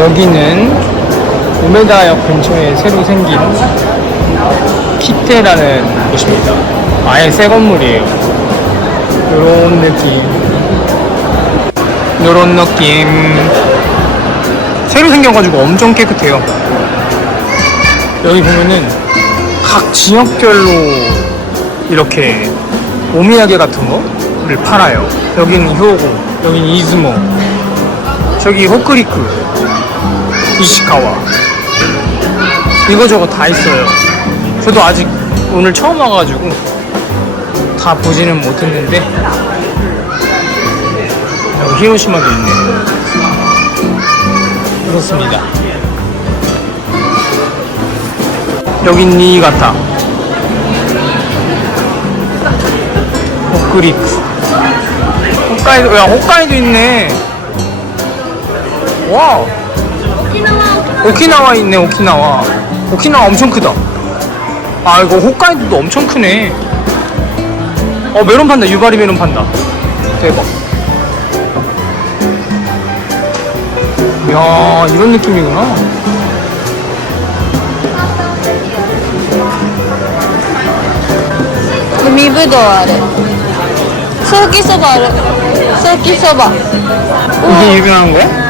여기는 우메다역 근처에 새로 생긴 키테라는 곳입니다. 아예 새 건물이에요. 요런 느낌. 요런 느낌. 새로 생겨가지고 엄청 깨끗해요. 여기 보면은 각 지역별로 이렇게 오미야게 같은 거를 팔아요. 여기는 효고, 여기는 이즈모, 저기 호크리쿠, 이시카와. 이거저거 다 있어요. 저도 아직 오늘 처음 와가지고 다 보지는 못했는데 여기 히로시마도 있네요. 그렇습니다. 여긴 니가타. 호크리쿠. 홋카이도, 야, 홋카이도 있네. 와 오키나와 오키나와. 있네 오키나와. 오키나와 엄청 크다. 아 이거 홋카이도도 엄청 크네. 어 메론 판다. 유바리 메론 판다. 대박. 이야 이런 느낌이구나. 미부도 아래. 소기소바 아래. 소기소바 이게 유명한 거야?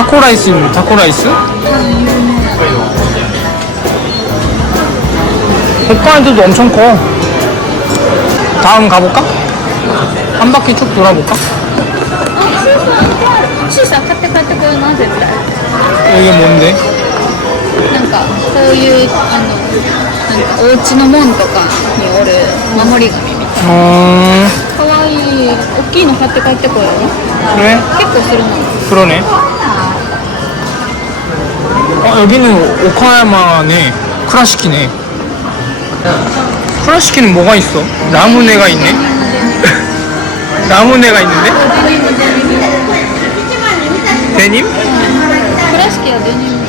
타코라이스 있는 타코라이스? 홋카이도도 엄청 커. 다음 가볼까? 한 바퀴 쭉 돌아볼까? シーサー買って帰ってこような絶対 이게 뭔데? なんかこういうあのなんかお家の門とかにおる守り神みたいな 어, かわいい大きいの買って帰ってこよう 그래? 結構するの 그러네. 여기는 오카야마네 쿠라시키네 쿠라시키는 뭐가 있어? 라무네가 있네? 라무네가 있는데? 데님? 쿠라시키야 데님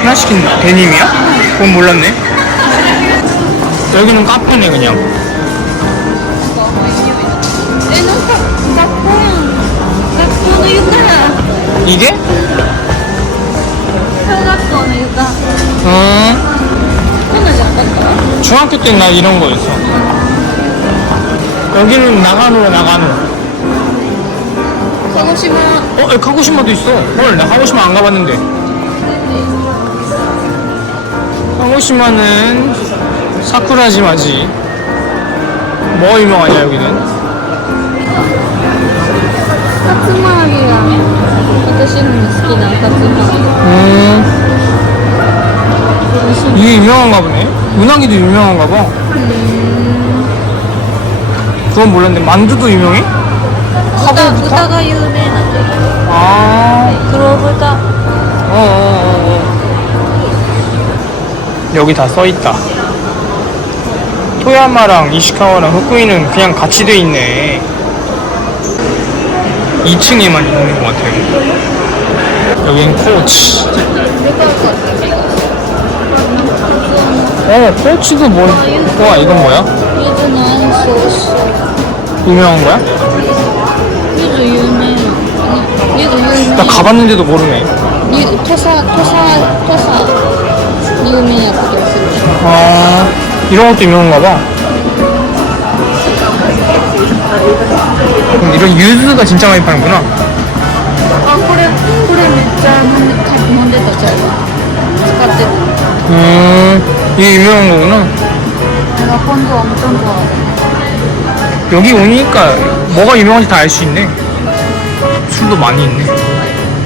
쿠라시키는 데님이야? 그건 몰랐네 여기는 카페네 그냥 이게? 어, こんなんじゃなかった 중학교 때 나 이런 거였어. 여기는 나가노, 나가노. 鹿児島 어, 에, 카고시마도 있어. 헐, 나 카고시마 안 가봤는데. 카고시마는 사쿠라지마지. 뭐가 유명하냐, 여기는? さつま揚げが私の好きなさつま揚げ 음, 이게 유명한가 보네. 운항이도 유명한가 봐. 그건 몰랐는데 만두도 유명해? 우다, 우다가 유명한데. 아, 그러고 보니까 어, 어, 어, 어. 여기 다 써있다. 토야마랑 이시카와랑 후쿠이는 그냥 같이 돼 있네. 2층에만 있는 것 같아요. 여긴 코치. 어, 펼치도 뭘. 와, 이건 뭐야? 유주는 소스. 유명한 거야? 유주 유명. 유주 유명. 나 가봤는데도 모르네. 유, 토사, 토사, 토사. 유명해. 아, 이런 것도 유명한가 봐. 그럼 이런 유즈가 진짜 많이 파는구나. 아, 그래, 그래, 진짜 뭔데, 더 잘. 음. 이게 유명한 거구나. 내가 본도 엄청 좋아해 여기 오니까 뭐가 유명한지 다 알 수 있네. 술도 많이 있네.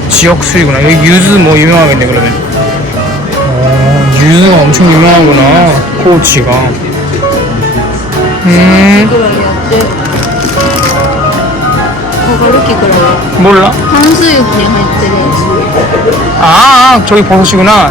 지역 술이구나. 여기 유즈 뭐 유명하겠네, 그러면. 어, 유즈가 엄청 유명하구나. 코치가. 음, ぐらいやって てくる 몰라? 炭水浴に入ってるや 아, 아, 저기 버섯이구나.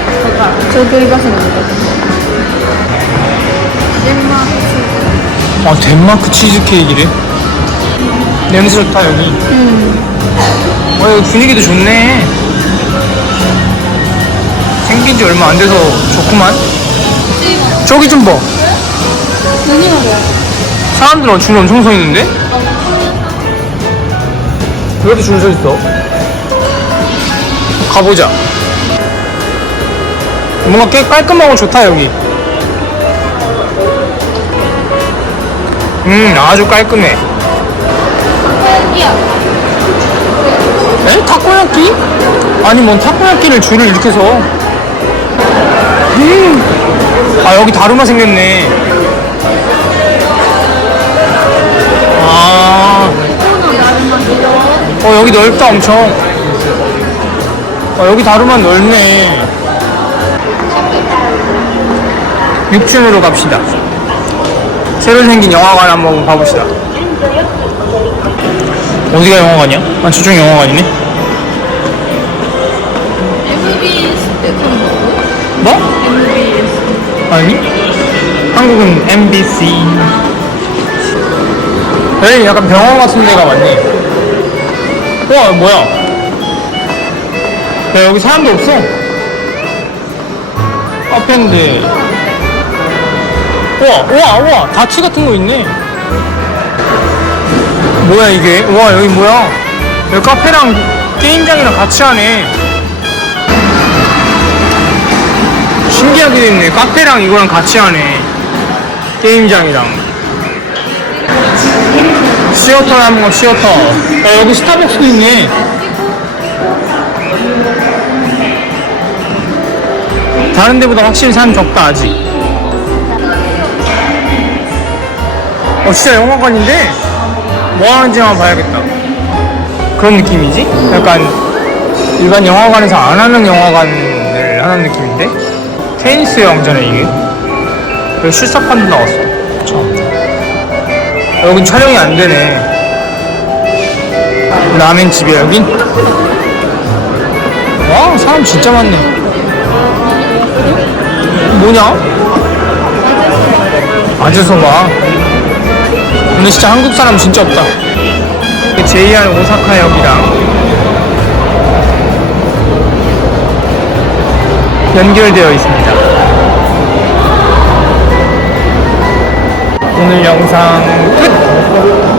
저도 이것은 먹거든요. 덴마크. 아 덴마크 치즈케이크래? 음. 냄새 좋다 여기 음. 와 여기 분위기도 좋네 생긴 지 얼마 안 돼서 좋구만 저기 좀봐 눈이 오고. 사람들 어, 줄 엄청 서 있는데? 왜 이렇게 줄 서 있어? 가보자 뭔가 꽤 깔끔하고 좋다, 여기. 음, 아주 깔끔해. いや 에? 타코야끼? 아니, 뭔 타코야끼를 줄을 이렇게 서. 음. 아, 여기 다루마 생겼네. 아. 어, 여기 넓다, 엄청. 어, 여기 다루마 넓네. 6층으로 갑시다. 새로 생긴 영화관 한번 가봅시다. 어디가 영화관이야? 아, 저쪽 영화관이네? MBS 뭐? MBS 아니? 한국은 MBC 에이 약간 병원 같은 데가 많네 우와 뭐야 야 여기 사람도 없어 카페인데 우와, 우와, 우와. 다치 같은 거 있네. 뭐야, 이게? 우와, 여기 뭐야? 여기 카페랑 게임장이랑 같이 하네. 신기하게 됐네. 카페랑 이거랑 같이 하네. 게임장이랑. 시어터 한번 가, 시어터. 야, 여기 스타벅스도 있네. 다른 데보다 확실히 사람 적다, 아직. 어, 진짜 영화관인데? 뭐 하는지 한번 봐야겠다. 그런 느낌이지? 약간 일반 영화관에서 안 하는 영화관을 하는 느낌인데? 테니스 영화잖아 이게 여기 실사판도 나왔어 처음 여긴 촬영이 안 되네 라멘 집이야 여긴? 와 사람 진짜 많네 뭐냐? 아즈소바 근데 진짜 한국 사람 진짜 없다 JR 오사카역이랑 연결되어 있습니다. 오늘 영상 끝!